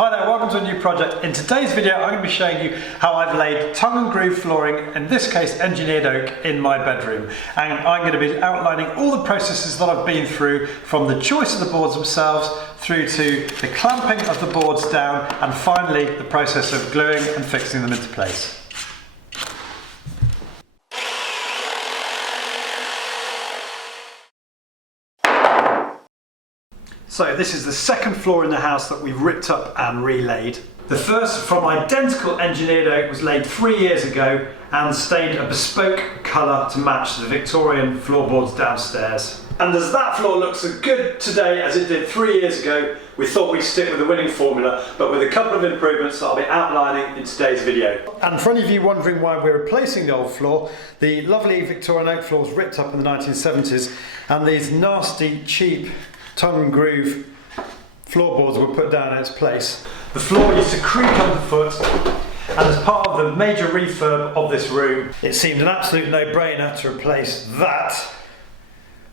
Hi there, welcome to a new project. In today's video I'm going to be showing you how I've laid tongue and groove flooring, in this case engineered oak, in my bedroom. And I'm going to be outlining all the processes that I've been through, from the choice of the boards themselves through to the clamping of the boards down and finally the process of gluing and fixing them into place. So this is the second floor in the house that we've ripped up and relaid. The first, from identical engineered oak, was laid 3 years ago and stained a bespoke colour to match the Victorian floorboards downstairs. And as that floor looks as good today as it did 3 years ago, we thought we'd stick with the winning formula, but with a couple of improvements that I'll be outlining in today's video. And for any of you wondering why we're replacing the old floor, the lovely Victorian oak floor was ripped up in the 1970s and these nasty, cheap tongue and groove floorboards were put down in its place. The floor used to creak underfoot, and as part of the major refurb of this room, it seemed an absolute no-brainer to replace that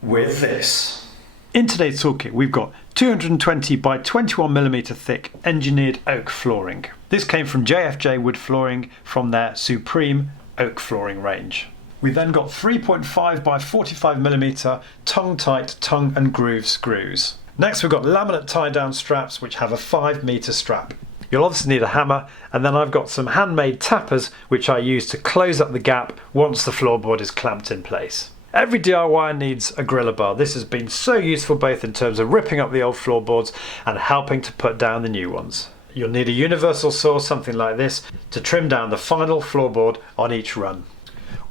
with this. In today's toolkit we've got 220 by 21mm thick engineered oak flooring. This came from JFJ Wood Flooring from their Supreme oak flooring range. We then got 3.5 by 45mm Tongue Tite tongue and groove screws. Next we've got laminate tie down straps which have a 5 metre strap. You'll obviously need a hammer, and then I've got some handmade tappers which I use to close up the gap once the floorboard is clamped in place. Every DIY needs a griller bar. This has been so useful both in terms of ripping up the old floorboards and helping to put down the new ones. You'll need a universal saw, something like this, to trim down the final floorboard on each run.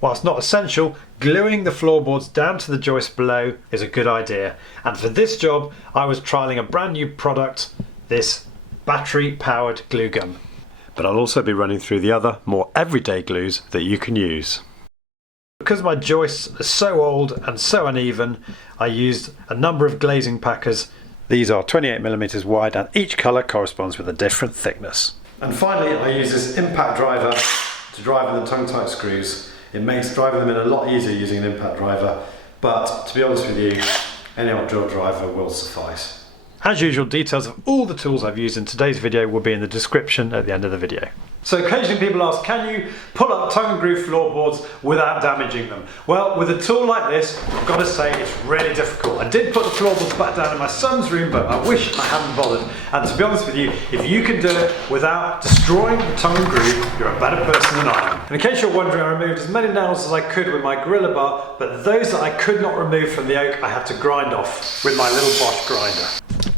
Whilst not essential, gluing the floorboards down to the joist below is a good idea. And for this job, I was trialling a brand new product, this battery-powered glue gun. But I'll also be running through the other, more everyday glues that you can use. Because my joists are so old and so uneven, I used a number of glazing packers. These are 28mm wide and each colour corresponds with a different thickness. And finally, I use this impact driver to drive in the tongue tight screws. It makes driving them in a lot easier using an impact driver, but to be honest with you, any old drill driver will suffice. As usual, details of all the tools I've used in today's video will be in the description at the end of the video. So occasionally people ask, can you pull up tongue and groove floorboards without damaging them? Well, with a tool like this, I've got to say it's really difficult. I did put the floorboards back down in my son's room, but I wish I hadn't bothered. And to be honest with you, if you can do it without destroying the tongue and groove, you're a better person than I am. And in case you're wondering, I removed as many nails as I could with my griller bar, but those that I could not remove from the oak, I had to grind off with my little Bosch grinder.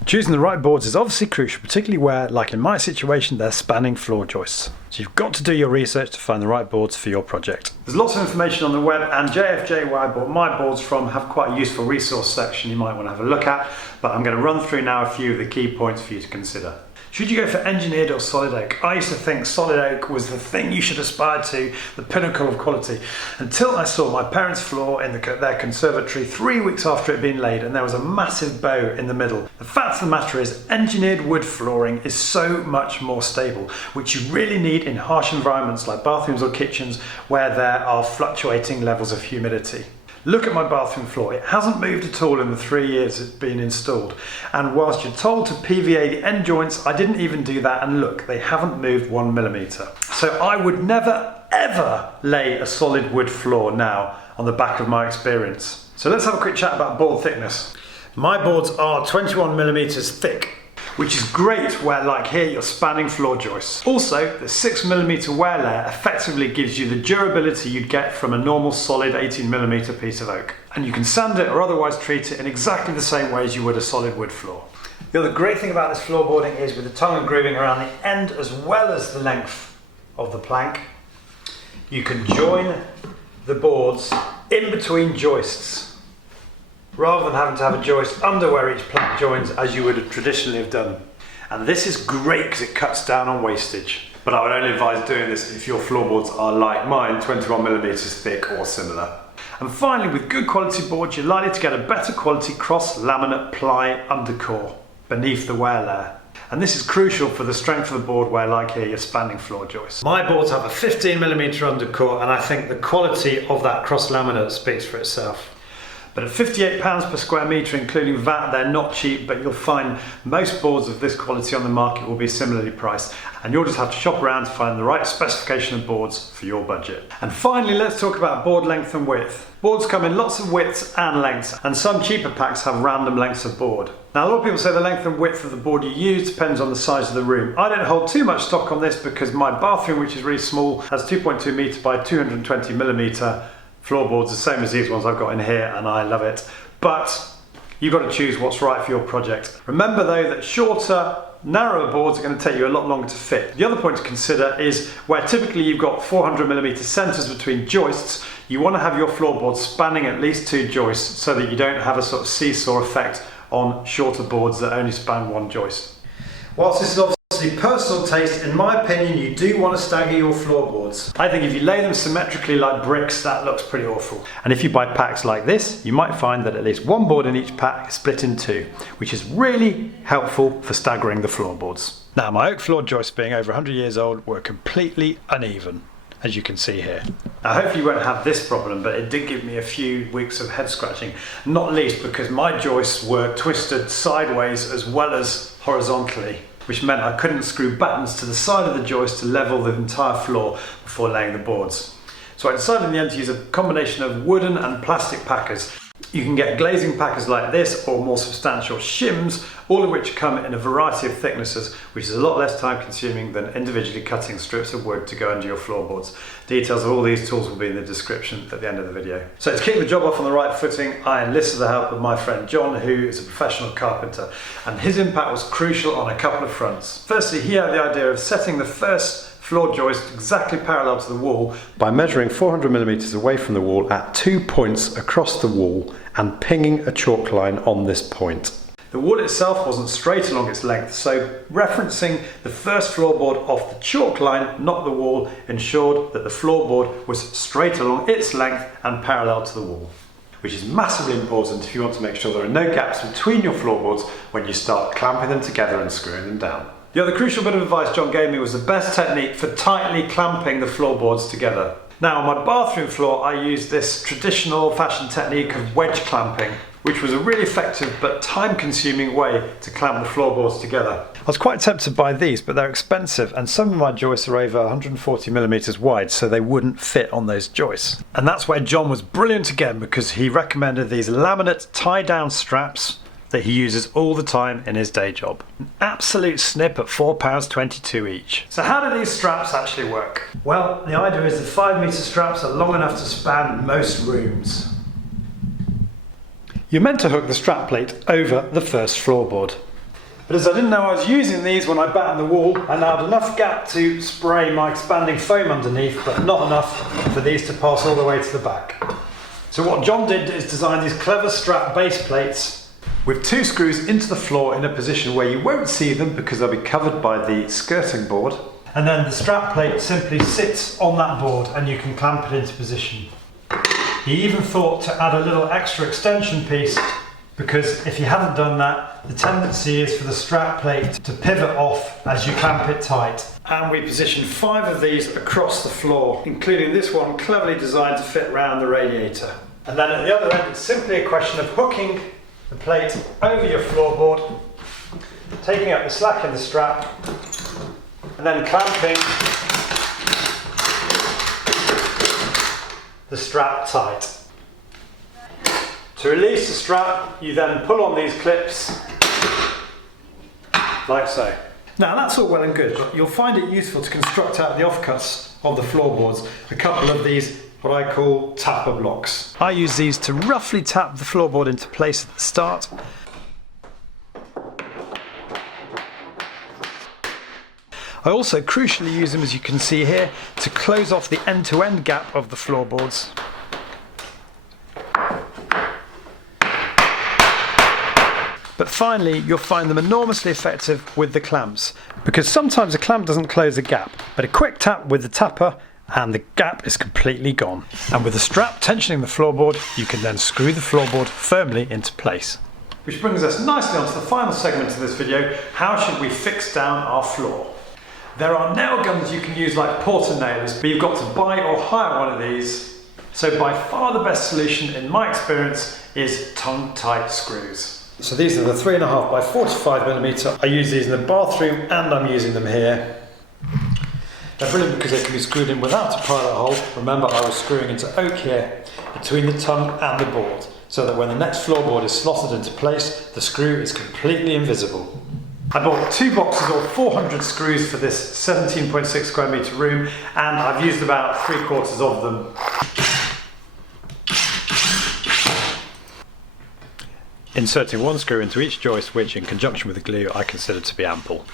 Choosing the right boards is obviously crucial, particularly where, like in my situation, they're spanning floor joists. So you've got to do your research to find the right boards for your project. There's lots of information on the web, and JFJ, where I bought my boards from, have quite a useful resource section you might want to have a look at, but I'm going to run through now a few of the key points for you to consider. Should you go for engineered or solid oak? I used to think solid oak was the thing you should aspire to, the pinnacle of quality, until I saw my parents' floor in their conservatory 3 weeks after it had been laid, and there was a massive bow in the middle. The fact of the matter is, engineered wood flooring is so much more stable, which you really need in harsh environments like bathrooms or kitchens where there are fluctuating levels of humidity. Look at my bathroom floor. It hasn't moved at all in the 3 years it's been installed. And whilst you're told to PVA the end joints, I didn't even do that, and look, they haven't moved 1mm. So I would never, ever lay a solid wood floor now on the back of my experience. So let's have a quick chat about board thickness. My boards are 21mm thick, which is great where, like here, you're spanning floor joists. Also, the 6mm wear layer effectively gives you the durability you'd get from a normal solid 18mm piece of oak. And you can sand it or otherwise treat it in exactly the same way as you would a solid wood floor. The other great thing about this floorboarding is with the tongue and grooving around the end as well as the length of the plank, you can join the boards in between joists, rather than having to have a joist under where each plank joins as you would traditionally have done. And this is great because it cuts down on wastage. But I would only advise doing this if your floorboards are like mine, 21mm thick or similar. And finally, with good quality boards, you're likely to get a better quality cross laminate ply undercore beneath the wear layer. And this is crucial for the strength of the board where, like here, you're spanning floor joists. My boards have a 15mm undercore, and I think the quality of that cross laminate speaks for itself. But at £58 per square metre including VAT, they're not cheap, but you'll find most boards of this quality on the market will be similarly priced, and you'll just have to shop around to find the right specification of boards for your budget. And finally, let's talk about board length and width. Boards come in lots of widths and lengths, and some cheaper packs have random lengths of board. Now, a lot of people say the length and width of the board you use depends on the size of the room. I don't hold too much stock on this because my bathroom, which is really small, has 2.2 metre by 220 millimetre floorboards, the same as these ones I've got in here, and I love it. But you've got to choose what's right for your project. Remember though that shorter, narrower boards are going to take you a lot longer to fit. The other point to consider is where typically you've got 400mm centres between joists, you want to have your floorboards spanning at least 2 joists so that you don't have a sort of seesaw effect on shorter boards that only span 1 joist. Whilst this is obviously personal taste, in my opinion you do want to stagger your floorboards. I think if you lay them symmetrically like bricks, that looks pretty awful. And if you buy packs like this, you might find that at least 1 board in each pack is split in 2, which is really helpful for staggering the floorboards. Now, my oak floor joists, being over 100 years old, were completely uneven, as you can see here. Now, hopefully you won't have this problem, but it did give me a few weeks of head scratching, not least because my joists were twisted sideways as well as horizontally, which meant I couldn't screw battens to the side of the joist to level the entire floor before laying the boards. So I decided in the end to use a combination of wooden and plastic packers. You can get glazing packers like this or more substantial shims, all of which come in a variety of thicknesses, which is a lot less time consuming than individually cutting strips of wood to go under your floorboards. Details of all these tools will be in the description at the end of the video. So to kick the job off on the right footing, I enlisted the help of my friend John, who is a professional carpenter, and his impact was crucial on a couple of fronts. Firstly, he had the idea of setting the first floor joist exactly parallel to the wall by measuring 400mm away from the wall at 2 points across the wall and pinging a chalk line on this point. The wall itself wasn't straight along its length, so referencing the first floorboard off the chalk line, not the wall, ensured that the floorboard was straight along its length and parallel to the wall, which is massively important if you want to make sure there are no gaps between your floorboards when you start clamping them together and screwing them down. The other crucial bit of advice John gave me was the best technique for tightly clamping the floorboards together. Now, on my bathroom floor, I used this traditional old-fashioned technique of wedge clamping, which was a really effective but time-consuming way to clamp the floorboards together. I was quite tempted by these, but they're expensive, and some of my joists are over 140mm wide, so they wouldn't fit on those joists. And that's where John was brilliant again, because he recommended these laminate tie-down straps that he uses all the time in his day job. An absolute snip at £4.22 each. So how do these straps actually work? Well, the idea is the 5-metre straps are long enough to span most rooms. You're meant to hook the strap plate over the first floorboard. But as I didn't know I was using these when I battened the wall, I allowed enough gap to spray my expanding foam underneath, but not enough for these to pass all the way to the back. So what John did is design these clever strap base plates with 2 screws into the floor in a position where you won't see them because they'll be covered by the skirting board. And then the strap plate simply sits on that board and you can clamp it into position. He even thought to add a little extra extension piece, because if you hadn't done that, the tendency is for the strap plate to pivot off as you clamp it tight. And we positioned 5 of these across the floor, including this one cleverly designed to fit around the radiator. And then at the other end, it's simply a question of hooking the plate over your floorboard, taking up the slack in the strap, and then clamping the strap tight. To release the strap, you then pull on these clips, like so. Now that's all well and good, but you'll find it useful to construct out the offcuts of the floorboards, a couple of these what I call tapper blocks. I use these to roughly tap the floorboard into place at the start. I also crucially use them, as you can see here, to close off the end-to-end gap of the floorboards. But finally, you'll find them enormously effective with the clamps, because sometimes a clamp doesn't close a gap, but a quick tap with the tapper and the gap is completely gone. And with the strap tensioning the floorboard, you can then screw the floorboard firmly into place. Which brings us nicely onto the final segment of this video: how should we fix down our floor? There are nail guns you can use like porter nails, but you've got to buy or hire one of these, So by far the best solution in my experience is Tongue Tite screws. So these are the 3.5 by 45mm. I use these in the bathroom and I'm using them here. They're brilliant because they can be screwed in without a pilot hole. Remember, I was screwing into oak here between the tongue and the board, so that when the next floorboard is slotted into place, the screw is completely invisible. I bought 2 boxes of 400 screws for this 17.6 square metre room, and I've used about 3/4 of them. Inserting 1 screw into each joist, which in conjunction with the glue I consider to be ample.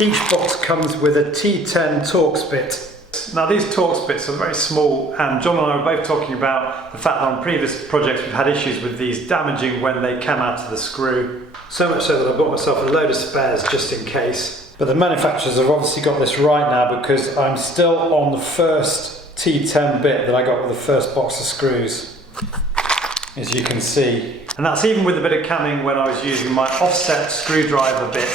Each box comes with a T10 Torx bit. Now these Torx bits are very small, and John and I were both talking about the fact that on previous projects we've had issues with these damaging when they come out of the screw. So much so that I bought myself a load of spares just in case. But the manufacturers have obviously got this right now, because I'm still on the first T10 bit that I got with the first box of screws, as you can see. And that's even with a bit of camming when I was using my offset screwdriver bit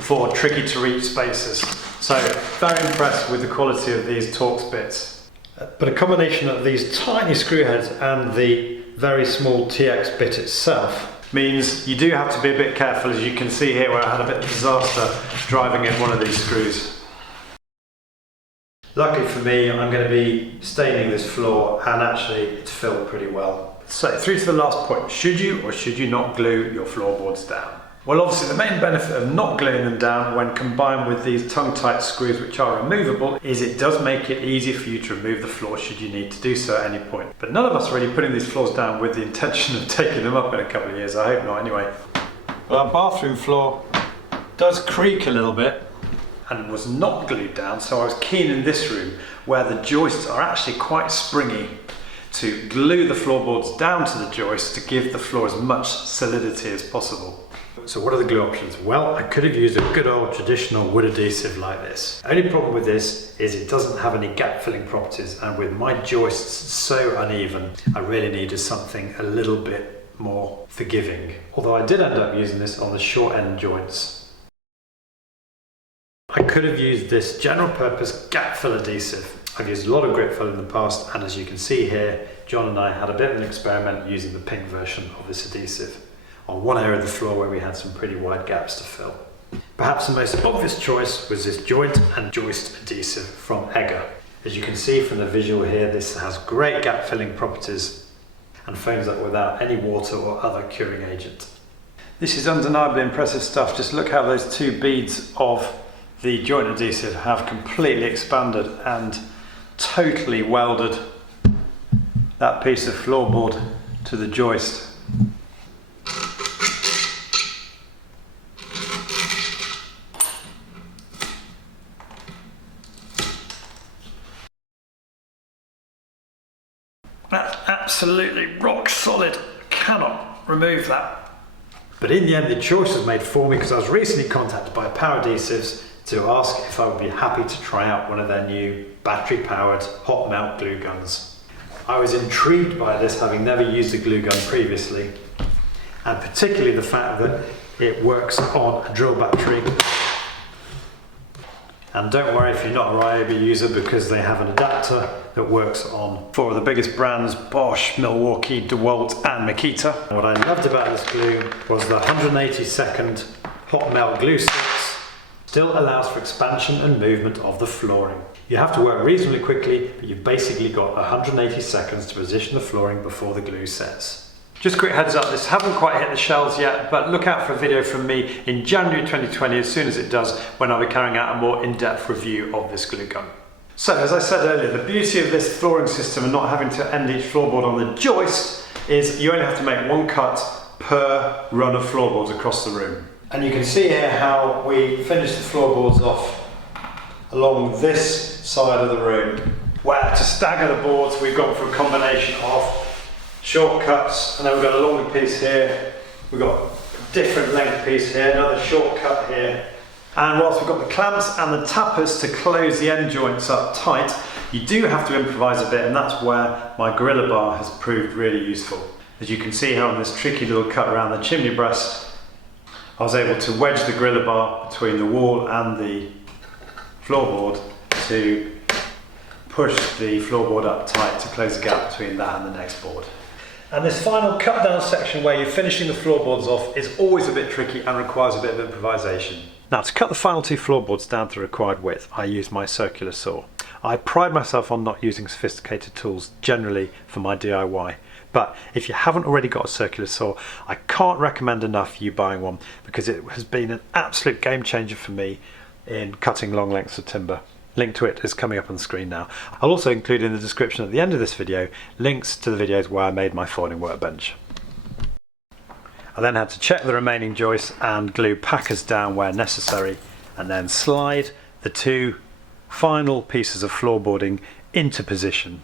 for tricky to reach spaces. So very impressed with the quality of these Torx bits. But a combination of these tiny screw heads and the very small TX bit itself means you do have to be a bit careful, as you can see here where I had a bit of disaster driving in one of these screws. Luckily for me, I'm going to be staining this floor, and actually it's filled pretty well. So through to the last point, should you or should you not glue your floorboards down? Well, obviously the main benefit of not gluing them down when combined with these Tongue Tite screws, which are removable, is it does make it easy for you to remove the floor should you need to do so at any point. But none of us are really putting these floors down with the intention of taking them up in a couple of years. I hope not anyway. Well, our bathroom floor does creak a little bit and was not glued down, so I was keen in this room, where the joists are actually quite springy, to glue the floorboards down to the joists to give the floor as much solidity as possible. So what are the glue options? Well, I could have used a good old traditional wood adhesive like this. The only problem with this is it doesn't have any gap filling properties, and with my joists so uneven, I really needed something a little bit more forgiving. Although I did end up using this on the short end joints. I could have used this general purpose gap fill adhesive. I've used a lot of grip fill in the past, and as you can see here, John and I had a bit of an experiment using the pink version of this adhesive on one area of the floor where we had some pretty wide gaps to fill. Perhaps the most obvious choice was this joint and joist adhesive from Egger. As you can see from the visual here, this has great gap filling properties and foams up without any water or other curing agent. This is undeniably impressive stuff. Just look how those 2 beads of the joint adhesive have completely expanded and totally welded that piece of floorboard to the joist. That's absolutely rock solid. Cannot remove that. But in the end, the choice was made for me, because I was recently contacted by Power Adhesives to ask if I would be happy to try out one of their new battery-powered hot melt glue guns. I was intrigued by this, having never used a glue gun previously, and particularly the fact that it works on a drill battery. And don't worry if you're not a Ryobi user, because they have an adapter that works on 4 of the biggest brands: Bosch, Milwaukee, DeWalt and Makita. What I loved about this glue was the 180-second hot melt glue sticks still allows for expansion and movement of the flooring. You have to work reasonably quickly, but you've basically got 180 seconds to position the flooring before the glue sets. Just a quick heads up, this hasn't quite hit the shelves yet, but look out for a video from me in January 2020 as soon as it does, when I'll be carrying out a more in-depth review of this glue gun. So, as I said earlier, the beauty of this flooring system and not having to end each floorboard on the joist is you only have to make 1 cut per run of floorboards across the room. And you can see here how we finish the floorboards off along this side of the room, where to stagger the boards we've gone for a combination of short cuts, and then we've got a longer piece here, we've got a different length piece here, another short cut here. And whilst we've got the clamps and the tappers to close the end joints up tight, you do have to improvise a bit, and that's where my Gorilla Bar has proved really useful. As you can see how on this tricky little cut around the chimney breast, I was able to wedge the griller bar between the wall and the floorboard to push the floorboard up tight to close the gap between that and the next board. And this final cut down section where you're finishing the floorboards off is always a bit tricky and requires a bit of improvisation. Now, to cut the final two floorboards down to the required width, I use my circular saw. I pride myself on not using sophisticated tools generally for my DIY, but if you haven't already got a circular saw, I can't recommend enough you buying one because it has been an absolute game changer for me in cutting long lengths of timber. Link to it is coming up on the screen now. I'll also include in the description at the end of this video links to the videos where I made my foiling workbench. I then had to check the remaining joists and glue packers down where necessary, and then slide the two final pieces of floorboarding into position,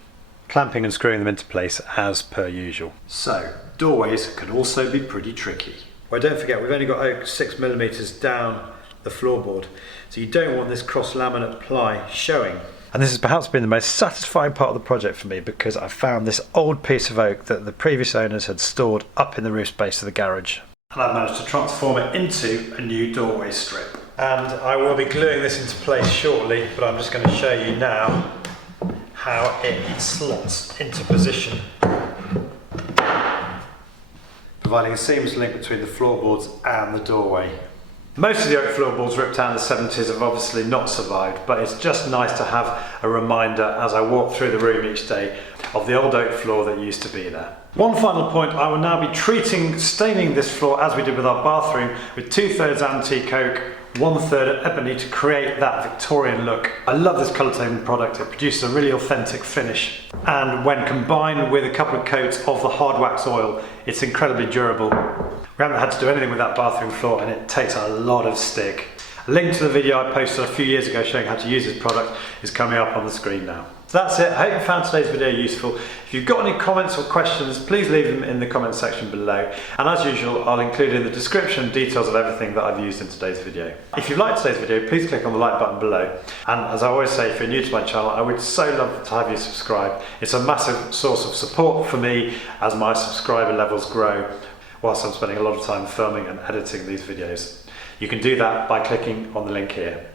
clamping and screwing them into place as per usual. So, doorways can also be pretty tricky. Well, don't forget, we've only got oak 6mm down the floorboard, so you don't want this cross laminate ply showing. And this has perhaps been the most satisfying part of the project for me because I found this old piece of oak that the previous owners had stored up in the roof space of the garage. And I've managed to transform it into a new doorway strip. And I will be gluing this into place shortly, but I'm just going to show you now how it slots into position, providing a seamless link between the floorboards and the doorway. Most of the oak floorboards ripped out in the 70s have obviously not survived, but it's just nice to have a reminder as I walk through the room each day of the old oak floor that used to be there. One final point, I will now be staining this floor as we did with our bathroom with 2/3 antique oak, 1/3 ebony to create that Victorian look. I love this colour toning product, it produces a really authentic finish. And when combined with a couple of coats of the hard wax oil, it's incredibly durable. We haven't had to do anything with that bathroom floor and it takes a lot of stick. A link to the video I posted a few years ago showing how to use this product is coming up on the screen now. So that's it, I hope you found today's video useful. If you've got any comments or questions, please leave them in the comment section below. And as usual, I'll include in the description details of everything that I've used in today's video. If you've liked today's video, please click on the like button below. And as I always say, if you're new to my channel, I would so love to have you subscribe. It's a massive source of support for me as my subscriber levels grow, whilst I'm spending a lot of time filming and editing these videos. You can do that by clicking on the link here.